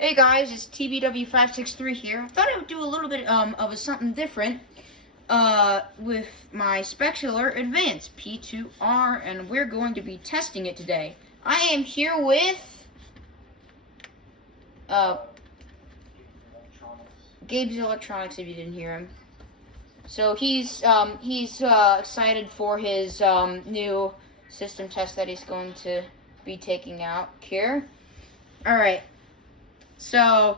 Hey guys, it's TBW563 here. I thought I would do a little bit of something different with my Sensor P2RK, and we're going to be testing it today. I am here with Gabes Electronics, if you didn't hear him. So he's excited for his new system test that he's going to be taking out here. All right. So,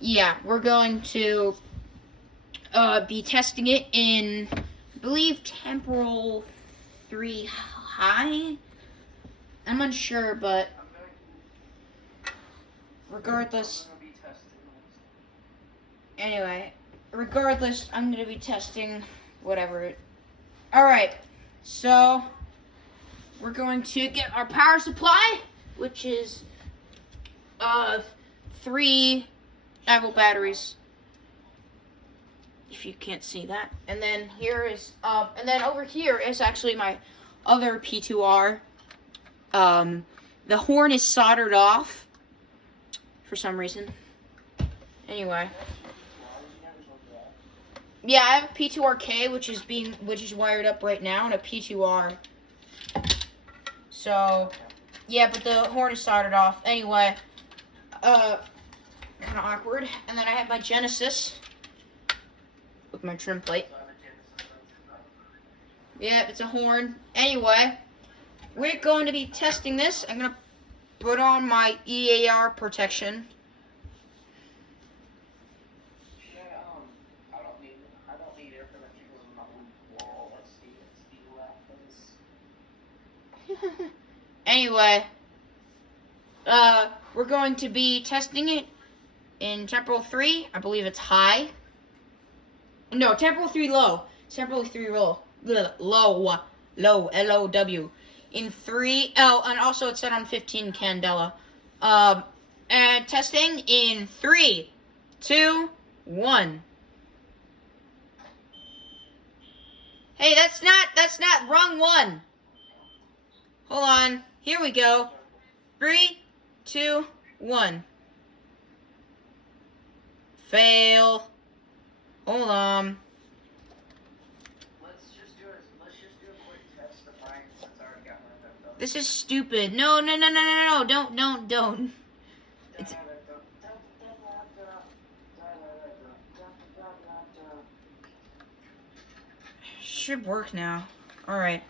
yeah, we're going to be testing it in, I believe, temporal 3 high. I'm unsure, but regardless, anyway, regardless, I'm going to be testing whatever. Alright, so we're going to get our power supply, which is 3 5-volt batteries, if you can't see that. And then here is, and then over here is actually my other P2R. The horn is soldered off for some reason. Anyway. Yeah, I have a P2RK, which is wired up right now, and a P2R. So, yeah, but the horn is soldered off. Anyway, kind of awkward. And then I have my Genesis with my trim plate. Yeah, it's a horn. Anyway, we're going to be testing this. I'm gonna put on my EAR protection. I don't need air protection because I'm not on the wall. Let's see, it's the left. Anyway, we're going to be testing it in temporal 3. I believe it's high. No, temporal 3 low. Temporal 3 low. Low. L-O-W. In 3. Oh, and also it's set on 15 candela. And testing in 3, 2, 1. Hey, that's not wrong one. Hold on. Here we go. 3, 2, 1. Fail. Hold on. Let's just do a quick test of mine since I already got mine hooked up. This is stupid. No. Don't. It's... Should work now. Alright.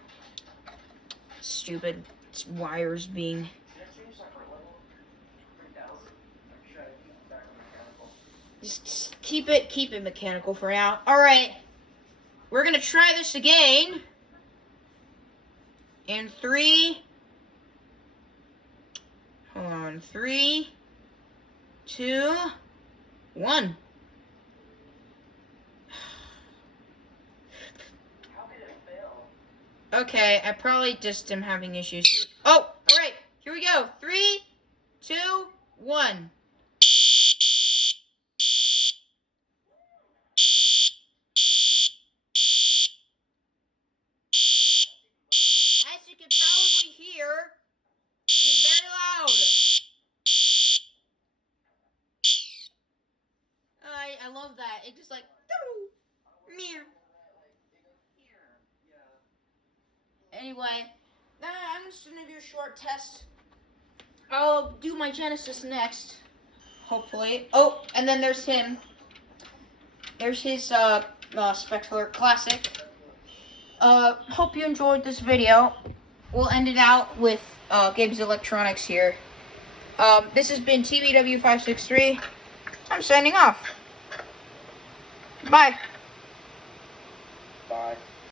Stupid. It's wires being... Just keep it mechanical for now. Alright. We're gonna try this again. In 3. Hold on. 3, 2, 1. How did it fail? Okay, I probably just am having issues. Oh, alright. Here we go. 3, 2, 1. As you can probably hear, it is very loud. I love that. It just like, meow. Anyway, I'm just gonna do a short test. I'll do my Genesis next, hopefully. Oh, and then there's him. There's his Spectacular Classic. Hope you enjoyed this video. We'll end it out with Gabes Electronics here. This has been TBW563. I'm signing off. Bye. Bye.